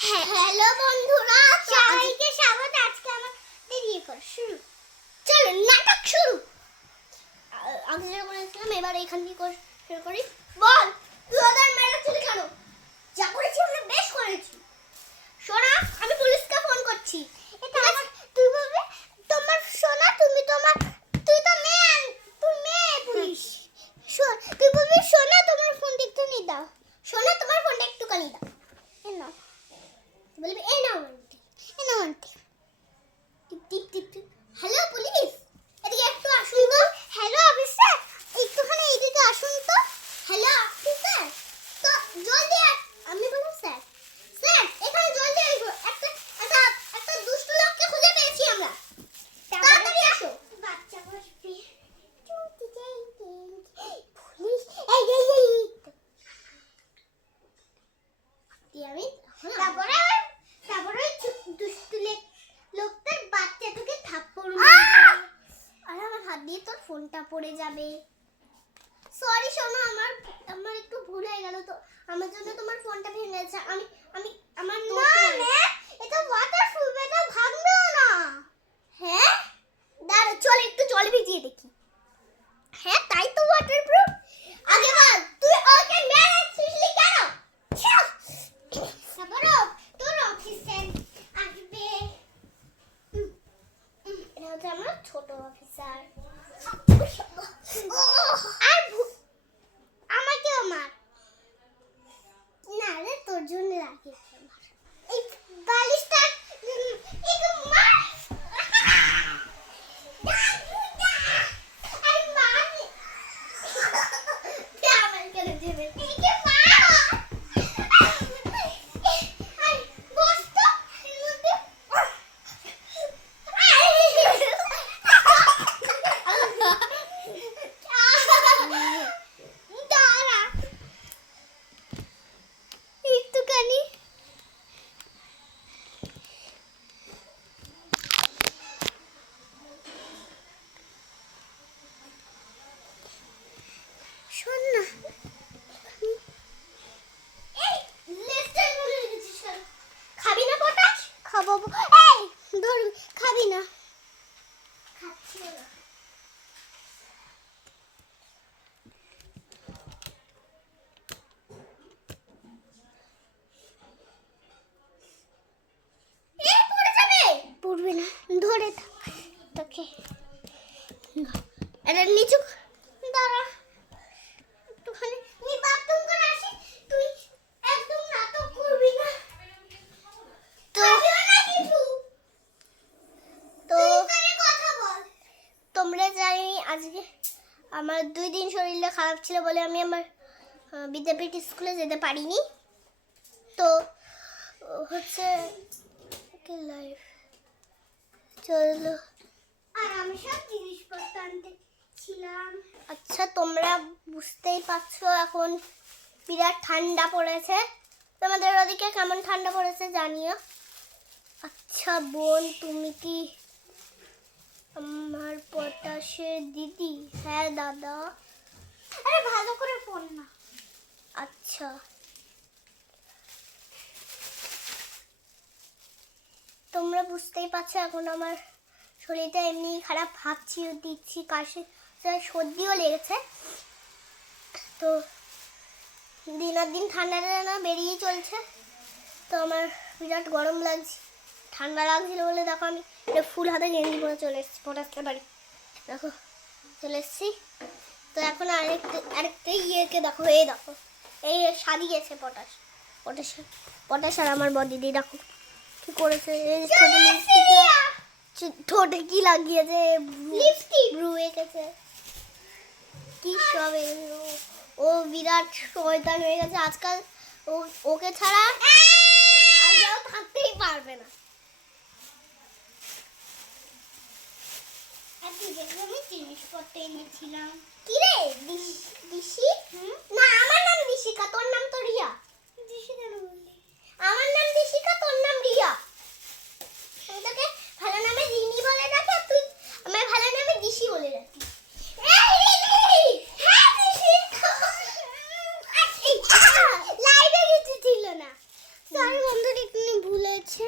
Hello বন্ধুরা, সবাইকে স্বাগত। আজকে আমার ইয়ে কর, শুরু। চলো নাটক শুরু। আগে যেটা করেছিলাম এবার এখান থেকে শুরু করি। বল তুই ওদের চলে কেন? যা করেছি আমরা বেশ করেছি। শোনা আমি পুলিশকে ফোন করছি এটা আমার তুই বলবি তোমার সোনা তুমি তোমার তুই তো মেয়ে আন- তুই মেয়ে পুলিশ শোন তুই বলবি সোনা তোমার ফোনটা একটুখানি দাও সোনা তোমার ফোনটা একটুখানি দাও এ নাও বলবি এ নাও আন্টি এ নাও aunty tip tip tip tip hello police এদিকে একটু আসুন তো হ্যালো অফিসার একটুখানি এইদিকে আসুন তো হ্যালো অফিসার তো জলদি আস- আমি বললাম স্যার স্যার এখানে জলদি আসো একটা একটা একটা দুষ্ট লোককে খুঁজে পেয়েছি আমরা তাড়াতাড়ি আসো বাচ্চা বসবে পুলিশ এই এই এই দিয়ে আমি তারপরে তারপরে ওই চু- দুষ্টু লে- লোকটার বাচ্চাটাকে থাপ্পড় মারবে আর আমার হাত দিয়ে তোর ফোনটা পড়ে যাবে সরি শোনো আমার আমার একটু ভুল হয়ে গেল তো আমার জন্য তোমার ফোনটা ভেঙে গেছে। আমি আমি আমার না না এটা ওয়াটারপ্রুফ এটা ভাঙবেও না হ্যাঁ দাঁড়া চল একটু জল ভিজিয়ে দেখি হ্যাঁ তাই তো ওয়াটারপ্রুফ আগে বল তুই ওকে মেরেছিলি কেন ছ্যাঃ! তারপরও তোর অফিসে আসবে উম, উম, এটা হচ্ছে আমার ছোট অফিসার আর ভু- আমাকেও মার না রে তোর জন্য রাখিয়েছি আমার এই বালিশটা উম, একটু মার আরে মার আমার কেন দেবে একে মার আরে বস তো এর মধ্যে দাঁড়া একটুখানি শোন না এই লেজটা এখানে রেখেছিস কেন? খাবি না পটাশ খাব ব- এই ধরবি খাবি না খাচ্ছি না এ পড়ে যাবে পড়বে না ধরে থাক তোকে এটা নিচু দাঁড়া। একটুখানি। আমি বাথরুম করে আসি। তুই একদম নাটক করবি না। তো তো তোমরা জানি আজকে আমার দুই দিন শরীরটা খারাপ ছিল বলে আমি আমার বিদ্যাপীঠ স্কুলে যেতে পারিনি। তো হচ্ছে লাইফ চলো। আর আমি সব জিনিসপত্র আনতে ছিলাম আচ্ছা তোমরা বুঝতেই পারছ এখন বিরাট ঠান্ডা পড়েছে। তোমাদের ওদিকে কেমন ঠান্ডা পড়েছে জানিও। আচ্ছা বোন তুমি কি আমার পটাশের দিদি? হ্যাঁ দাদা। আরে ভালো করে ফোন না। আচ্ছা। তোমরা বুঝতেই পারছ এখন আমার শরীরটা এমনি খারাপ ভাবছি দিচ্ছি কাশি। সর্দিও লেগেছে। তো দিন আর দিন ঠান্ডাটা না বেরিয়েই চলছে। তো আমার বিরাট গরম লাগছে। ঠান্ডা লাগছিল বলে দেখো আমি এটা ফুল হাতে গেঞ্জি পরে চলে এসেছি পটাশতে পারি দেখো চলে এসেছি। তো এখন আরেকটা আরেকটা ইয়েকে দেখো এই দেখো এই সারিয়েছে পটাশ। পটাশ পটাশ আর আমার বদিদি দেখো কি করেছে। এই ছোট ঠোঁটে কি লাগিয়েছে ব্রু এঁকেছে। কি সব ও বিরাট শয়তান হয়ে গেছে। আজকাল ওকে ছাড়া আর কেউ থাকতেই পারবে না। আমি জিনিসপত্র এনেছিলাম। কি রে দিশি? না আমার নাম দিশিকা তোর নাম তো 不吃。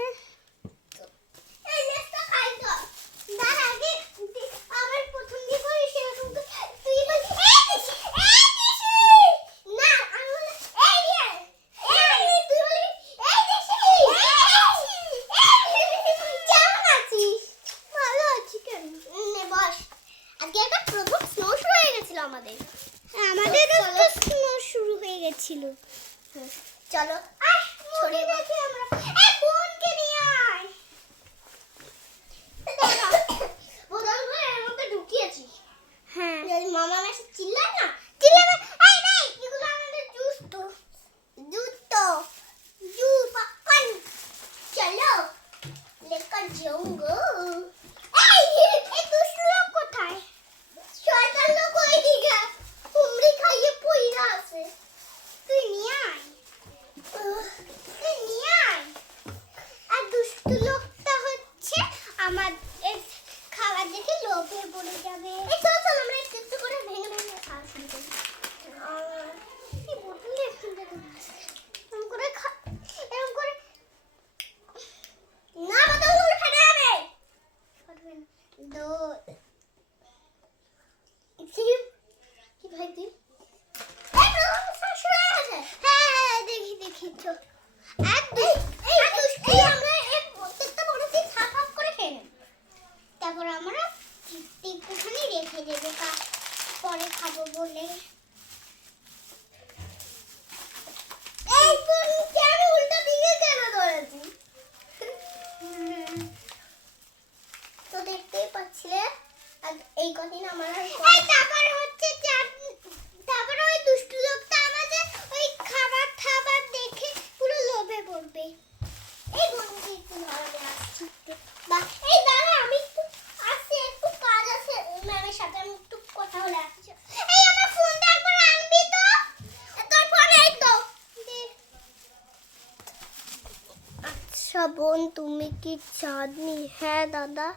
की चांदनी है दादा।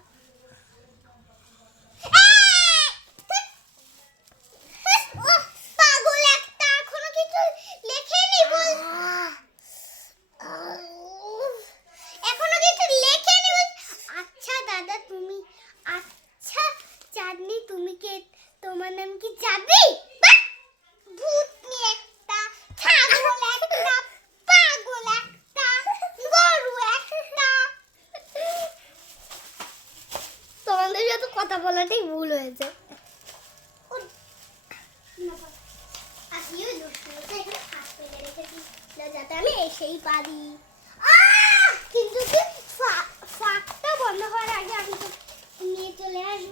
বলতেই ভুল হয়েছে। ইয়ে আমি এসেই পারি। কিন্তু ফাঁকটা বন্ধ হওয়ার আগে আমি তো নিয়ে চলে আসব।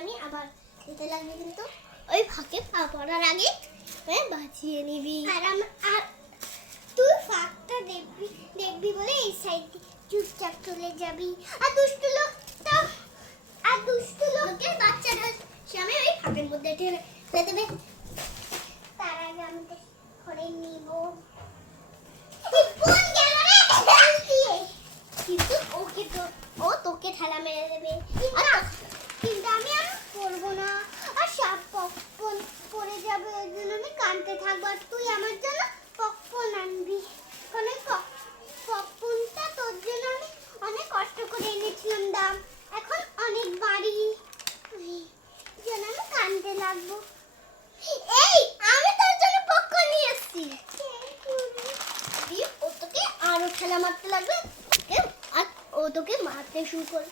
আমি আবার যেতে লাগবে কিন্তু। ওই ফাঁকে পা পড়ার আগে বাঁচিয়ে নিবি। আর তুই ফাঁকটা দেখবি দেখবি বলে এই সাইড চুপচাপ চলে যাবি। আর দুষ্টু লোকটা, আর দুষ্টু লোকের বাচ্চাটা সে আমি ওই ফাঁকের মধ্যে ঠেলে দেবে। লাগবে ও তোকে মারতে শুরু করে